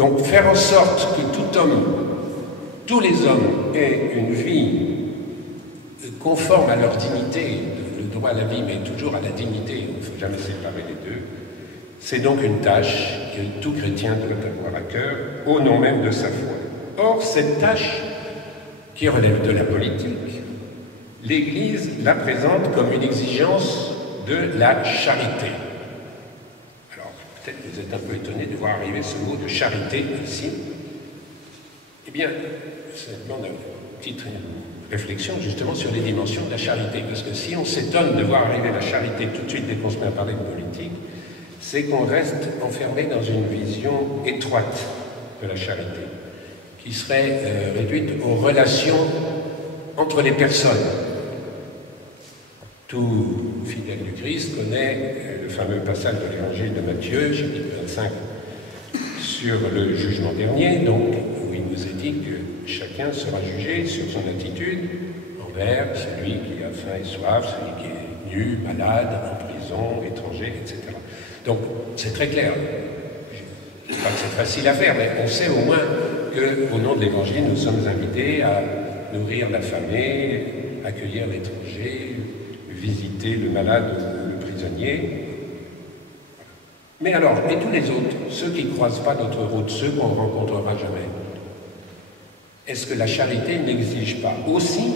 Donc faire en sorte que tous les hommes aient une vie conforme à leur dignité, le droit à la vie, mais toujours à la dignité, il ne faut jamais séparer les deux, c'est donc une tâche que tout chrétien doit avoir à cœur, au nom même de sa foi. Or, cette tâche, qui relève de la politique, l'Église la présente comme une exigence de la charité. Alors, peut-être que vous êtes un peu étonné de voir arriver ce mot de charité ici. Eh bien, ça demande une petite réflexion justement sur les dimensions de la charité, parce que si on s'étonne de voir arriver la charité tout de suite dès qu'on se met à parler de politique, c'est qu'on reste enfermé dans une vision étroite de la charité, qui serait réduite aux relations entre les personnes. Tout fidèle du Christ connaît le fameux passage de l'Évangile de Matthieu, chapitre 25, sur le jugement dernier, donc, où il nous est dit que chacun sera jugé sur son attitude envers celui qui a faim et soif, celui qui est nu, malade, en prison, étranger, etc. Donc, c'est très clair. Je ne sais pas que c'est facile à faire, mais on sait au moins qu'au nom de l'Évangile, nous sommes invités à nourrir l'affamé, accueillir l'étranger, visiter le malade ou le prisonnier. Mais alors, et tous les autres, ceux qui ne croisent pas notre route, ceux qu'on ne rencontrera jamais, est-ce que la charité n'exige pas aussi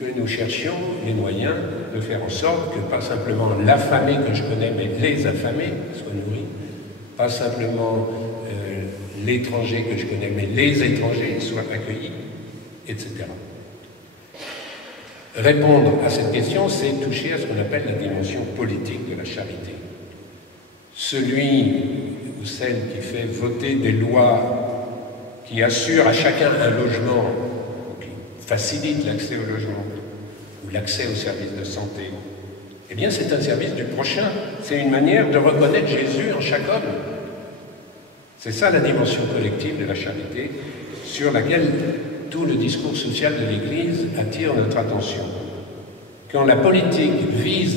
que nous cherchions les moyens de faire en sorte que pas simplement l'affamé que je connais, mais les affamés soient nourris, pas simplement l'étranger que je connais, mais les étrangers soient accueillis, etc. Répondre à cette question, c'est toucher à ce qu'on appelle la dimension politique de la charité. Celui ou celle qui fait voter des lois qui assurent à chacun un logement, qui facilite l'accès au logement, ou l'accès aux services de santé, eh bien c'est un service du prochain. C'est une manière de reconnaître Jésus en chaque homme. C'est ça la dimension collective de la charité, sur laquelle tout le discours social de l'Église attire notre attention. Quand la politique vise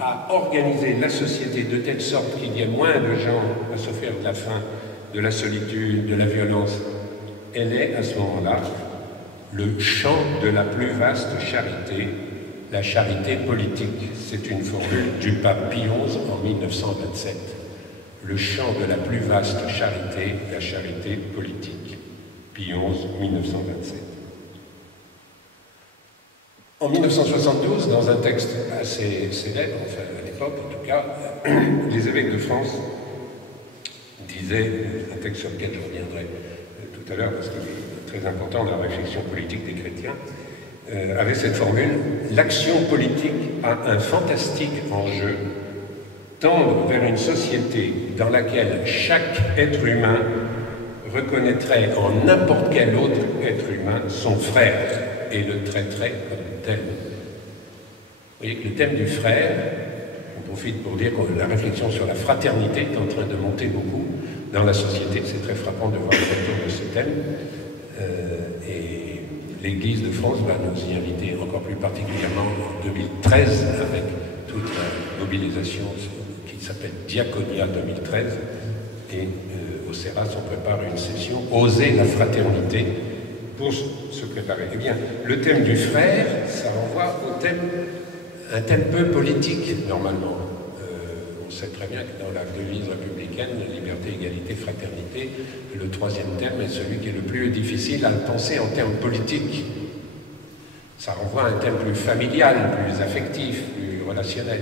à organiser la société de telle sorte qu'il y ait moins de gens à souffrir de la faim, de la solitude, de la violence, elle est à ce moment-là le champ de la plus vaste charité, la charité politique. C'est une formule du pape Pie XI en 1927. Le champ de la plus vaste charité, la charité politique. Pie XI, 1927. En 1972, dans un texte assez célèbre, enfin à l'époque en tout cas, les évêques de France disaient, un texte sur lequel je reviendrai tout à l'heure parce qu'il est très important dans la réflexion politique des chrétiens, avait cette formule: l'action politique a un fantastique enjeu, tendre vers une société dans laquelle chaque être humain reconnaîtrait en n'importe quel autre être humain son frère et le traiterait comme tel. Vous voyez que le thème du frère, on profite pour dire que la réflexion sur la fraternité est en train de monter beaucoup dans la société. C'est très frappant de voir le retour de ce thème. Et l'Église de France va nous y inviter encore plus particulièrement en 2013 avec toute la mobilisation qui s'appelle Diaconia 2013. Et au CERAS, on prépare une session « Oser la fraternité » pour se préparer. Eh bien, le thème du frère, ça renvoie au thème, un thème peu politique, normalement. On sait très bien que dans la devise républicaine, liberté, égalité, fraternité, le troisième terme est celui qui est le plus difficile à penser en termes politiques. Ça renvoie à un thème plus familial, plus affectif, plus relationnel.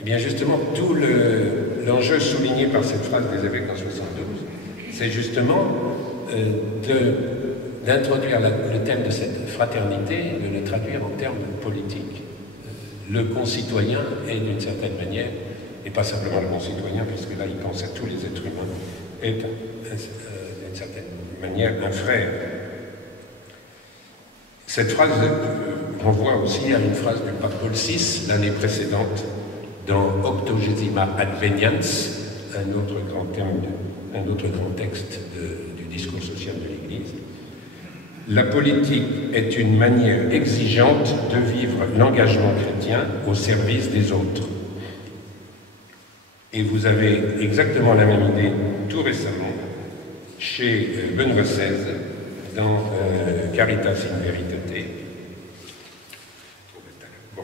Eh bien, justement, tout l'enjeu souligné par cette phrase des évêques en 72, c'est justement d'introduire le thème de cette fraternité, de le traduire en termes politiques. Le concitoyen est d'une certaine manière, et pas simplement le concitoyen, puisque là il pense à tous les êtres humains, est d'une certaine manière un frère. Cette phrase renvoie aussi à une phrase du pape Paul VI l'année précédente, dans Octogesima Adveniens, un autre grand thème, un autre grand texte du discours social de l'Église. La politique est une manière exigeante de vivre l'engagement chrétien au service des autres. Et vous avez exactement la même idée tout récemment chez Benoît XVI, dans Caritas in Veritate, bon,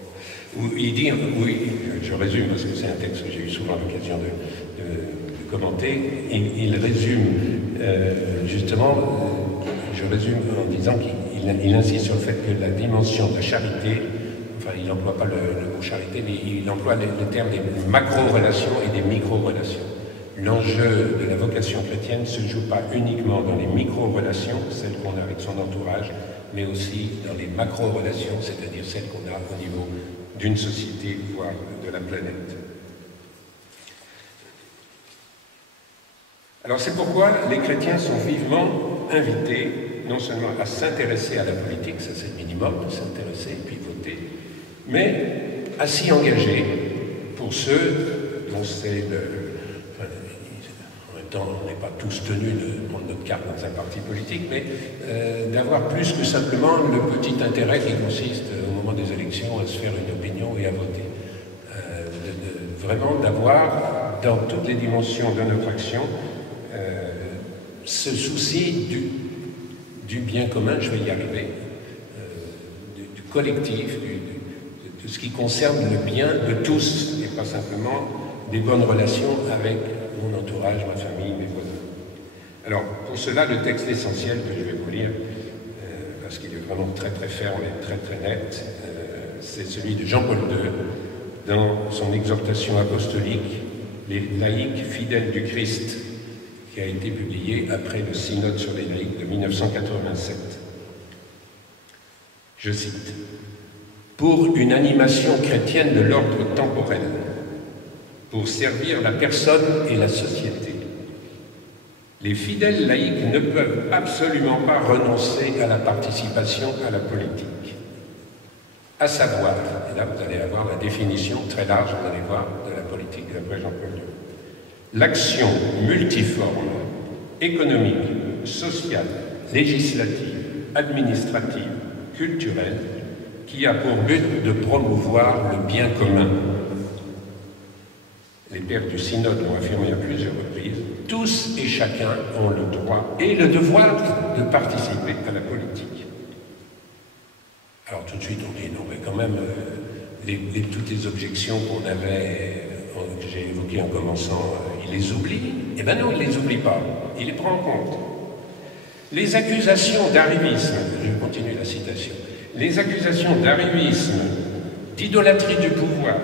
où il dit, oui, je résume parce que c'est un texte que j'ai eu souvent l'occasion de commenter, il résume justement, je résume en disant qu'il insiste sur le fait que la dimension de la charité, enfin il n'emploie pas le mot charité, mais il emploie le terme des macro-relations et des micro-relations. L'enjeu de la vocation chrétienne ne se joue pas uniquement dans les micro-relations, celles qu'on a avec son entourage, mais aussi dans les macro-relations, c'est-à-dire celles qu'on a au niveau d'une société, voire de la planète. Alors c'est pourquoi les chrétiens sont vivement invités, non seulement à s'intéresser à la politique, ça c'est le minimum, de s'intéresser puis voter, mais à s'y engager pour ceux dont c'est le... En même temps, on n'est pas tous tenus de prendre notre carte dans un parti politique, mais d'avoir plus que simplement le petit intérêt qui consiste au moment des élections à se faire une opinion et à voter. Vraiment d'avoir, dans toutes les dimensions de notre action, ce souci du bien commun, je vais y arriver, du collectif, de ce qui concerne le bien de tous, et pas simplement des bonnes relations avec mon entourage, ma famille, mes voisins. Alors, pour cela, le texte essentiel que je vais vous lire, parce qu'il est vraiment très très ferme et très très net, c'est celui de Jean-Paul II, dans son exhortation apostolique, les laïcs fidèles du Christ, qui a été publié après le synode sur les laïcs de 1987. Je cite, « Pour une animation chrétienne de l'ordre temporel, pour servir la personne et la société, les fidèles laïcs ne peuvent absolument pas renoncer à la participation à la politique. À savoir, et là vous allez avoir la définition très large, vous allez voir, de la politique d'après Jean-Paul II. L'action multiforme, économique, sociale, législative, administrative, culturelle, qui a pour but de promouvoir le bien commun. Les pères du synode l'ont affirmé à plusieurs reprises, tous et chacun ont le droit et le devoir de participer à la politique. Alors tout de suite on dit non mais quand même, toutes les objections qu'on avait, que j'ai évoquées en commençant, il les oublie? Eh bien non, il ne les oublie pas, il les prend en compte. Les accusations d'arrivisme, je continue la citation, les accusations d'arrivisme, d'idolâtrie du pouvoir,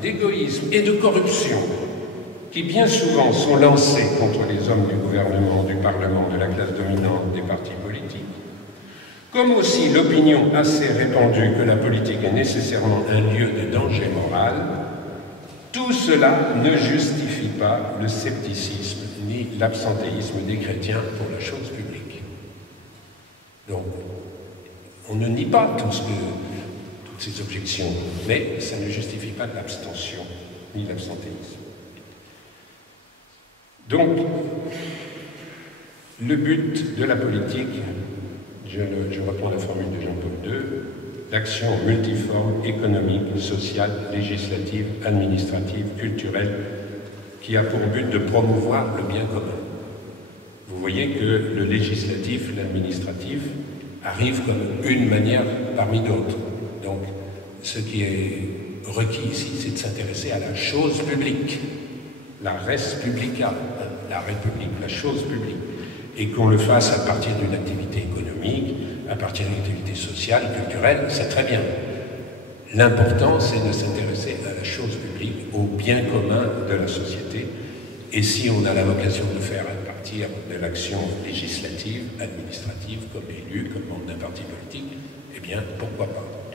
d'égoïsme et de corruption, qui bien souvent sont lancés contre les hommes du gouvernement, du Parlement, de la classe dominante, des partis politiques, comme aussi l'opinion assez répandue que la politique est nécessairement un lieu de danger moral, tout cela ne justifie pas le scepticisme ni l'absentéisme des chrétiens pour la chose publique. Donc, on ne nie pas toutes ces objections, mais ça ne justifie pas l'abstention ni l'absentéisme. Donc, le but de la politique, je reprends la formule de Jean-Paul II, l'action multiforme, économique, sociale, législative, administrative, culturelle, qui a pour but de promouvoir le bien commun. Vous voyez que le législatif, l'administratif, arrive comme une manière parmi d'autres. Donc, ce qui est requis ici, c'est de s'intéresser à la chose publique, la res publica, la République, la chose publique, et qu'on le fasse à partir d'une activité économique, à partir d'une activité sociale, culturelle, c'est très bien. L'important, c'est de s'intéresser à la chose publique, au bien commun de la société, et si on a la vocation de le faire à partir de l'action législative, administrative, comme élu, comme membre d'un parti politique, eh bien, pourquoi pas.